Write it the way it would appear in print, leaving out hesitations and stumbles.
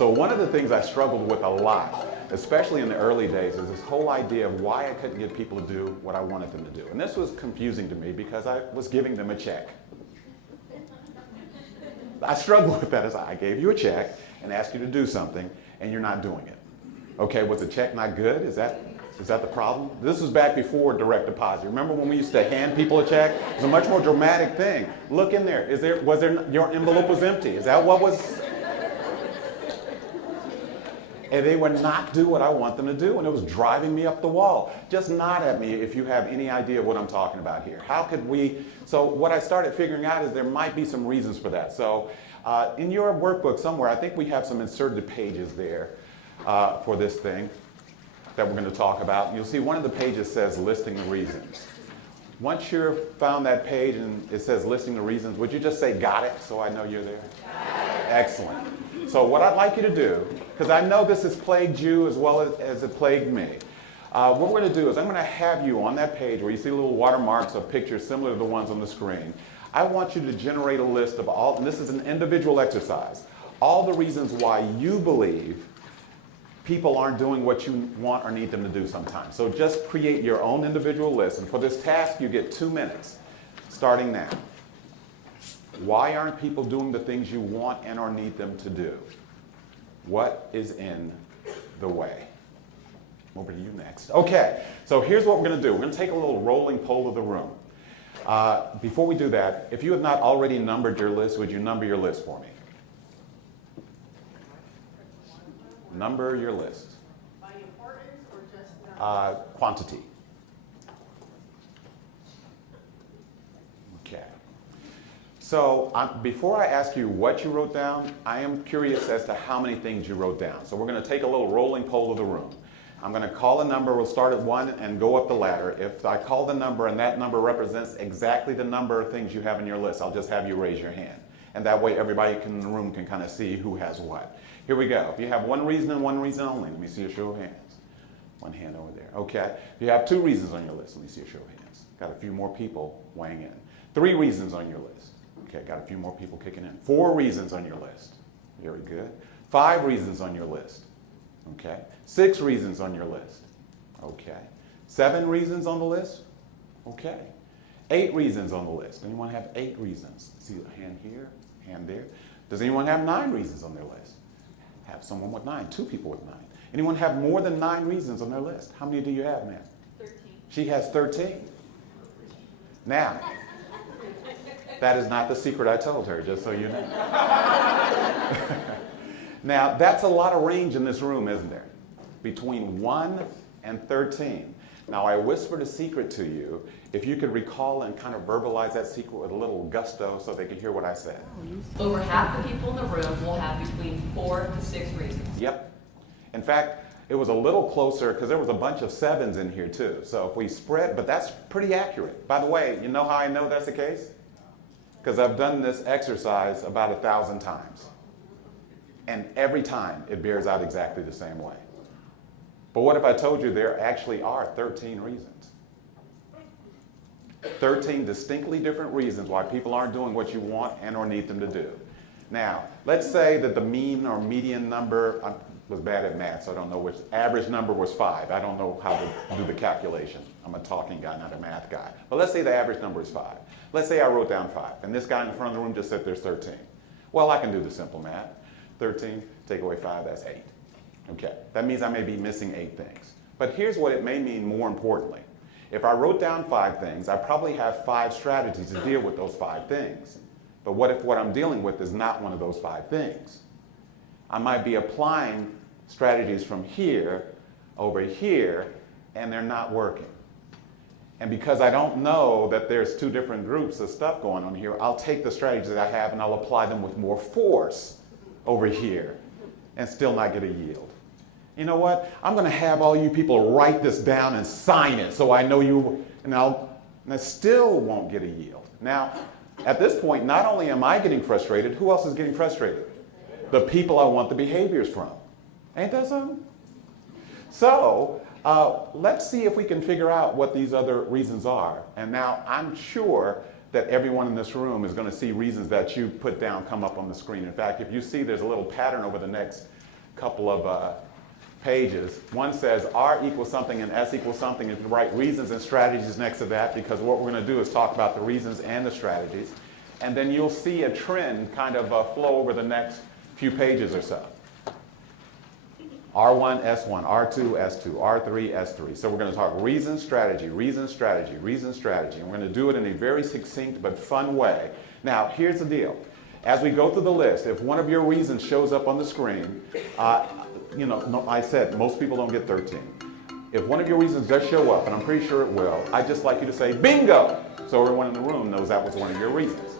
So one of the things I struggled with a lot, especially in the early days, is this whole idea of why I couldn't get people to do what I wanted them to do. And this was confusing to me because I was giving them a check. I struggled with that as I gave you a check and asked you to do something and you're not doing it. Okay, was the check not good? Is that the problem? This was back before direct deposit. Remember when we used to hand people a check? It was a much more dramatic thing. Look in there. Your envelope was empty? Is that what was? And they would not do what I want them to do, and it was driving me up the wall. Just nod at me if you have any idea what I'm talking about here. How could we? So what I started figuring out is there might be some reasons for that. So in your workbook somewhere, I think we have some inserted pages there for this thing that we're going to talk about. You'll see one of the pages says listing the reasons. Once you've found that page and it says listing the reasons, would you just say got it so I know you're there? Excellent. So what I'd like you to do, because I know this has plagued you as well as it plagued me, what we're going to do is I'm going to have you on that page where you see little watermarks of pictures similar to the ones on the screen. I want you to generate a list of all, and this is an individual exercise, all the reasons why you believe people aren't doing what you want or need them to do sometimes. So just create your own individual list, and for this task you get 2 minutes, starting now. Why aren't people doing the things you want and or need them to do? What is in the way? Over to you next. Okay, so here's what we're going to do. We're going to take a little rolling poll of the room. Before we do that, if you have not already numbered your list, would you number your list for me? Number your list. By importance or just quantity. Okay. So before I ask you what you wrote down, I am curious as to how many things you wrote down. So we're going to take a little rolling poll of the room. I'm going to call a number. We'll start at 1 and go up the ladder. If I call the number and that number represents exactly the number of things you have in your list, I'll just have you raise your hand. And that way everybody in the room can kind of see who has what. Here we go. If you have one reason and one reason only, let me see a show of hands. One hand over there. Okay. If you have 2 reasons on your list, let me see a show of hands. Got a few more people weighing in. 3 reasons on your list. Okay, got a few more people kicking in. 4 reasons on your list. Very good. 5 reasons on your list. Okay. 6 reasons on your list. Okay. 7 reasons on the list. Okay. 8 reasons on the list. Anyone have 8 reasons? See a hand here, hand there. Does anyone have 9 reasons on their list? Have someone with 9, 2 people with 9. Anyone have more than 9 reasons on their list? How many do you have, ma'am? 13. She has 13. Now, that is not the secret I told her, just so you know. Now, that's a lot of range in this room, isn't there? Between 1 and 13. Now, I whispered a secret to you. If you could recall and kind of verbalize that secret with a little gusto so they could hear what I said. Over half the people in the room will have between 4 to 6 reasons. Yep. In fact, it was a little closer because there was a bunch of 7s in here too. So if we spread, but that's pretty accurate. By the way, you know how I know that's the case? Because I've done this exercise about 1,000 times. And every time it bears out exactly the same way. But what if I told you there actually are 13 reasons? 13 distinctly different reasons why people aren't doing what you want and or need them to do. Now, let's say that the mean or median number, I was bad at math, so I don't know which, average number was 5. I don't know how to do the calculation. I'm a talking guy, not a math guy. But let's say the average number is 5. Let's say I wrote down 5, and this guy in the front of the room just said there's 13. Well, I can do the simple math. 13, take away 5, that's 8. Okay, that means I may be missing 8 things. But here's what it may mean more importantly. If I wrote down 5 things, I probably have 5 strategies to deal with those 5 things. But what if what I'm dealing with is not one of those 5 things? I might be applying strategies from here, over here, and they're not working. And because I don't know that there's 2 different groups of stuff going on here, I'll take the strategies that I have and I'll apply them with more force over here and still not get a yield. You know what? I'm going to have all you people write this down and sign it so I know you, and I still won't get a yield. Now, at this point, not only am I getting frustrated, who else is getting frustrated? The people I want the behaviors from. Ain't that something? So, let's see if we can figure out what these other reasons are. And now, I'm sure that everyone in this room is going to see reasons that you put down come up on the screen. In fact, if you see there's a little pattern over the next couple of pages. One says R equals something and S equals something, and you can write reasons and strategies next to that, because what we're going to do is talk about the reasons and the strategies. And then you'll see a trend kind of flow over the next few pages or so. R1, S1, R2, S2, R3, S3. So we're going to talk reason, strategy, reason, strategy, reason, strategy. And we're going to do it in a very succinct but fun way. Now, here's the deal. As we go through the list, if one of your reasons shows up on the screen, you know, I said most people don't get 13. If one of your reasons does show up, and I'm pretty sure it will, I'd just like you to say, bingo! So everyone in the room knows that was one of your reasons.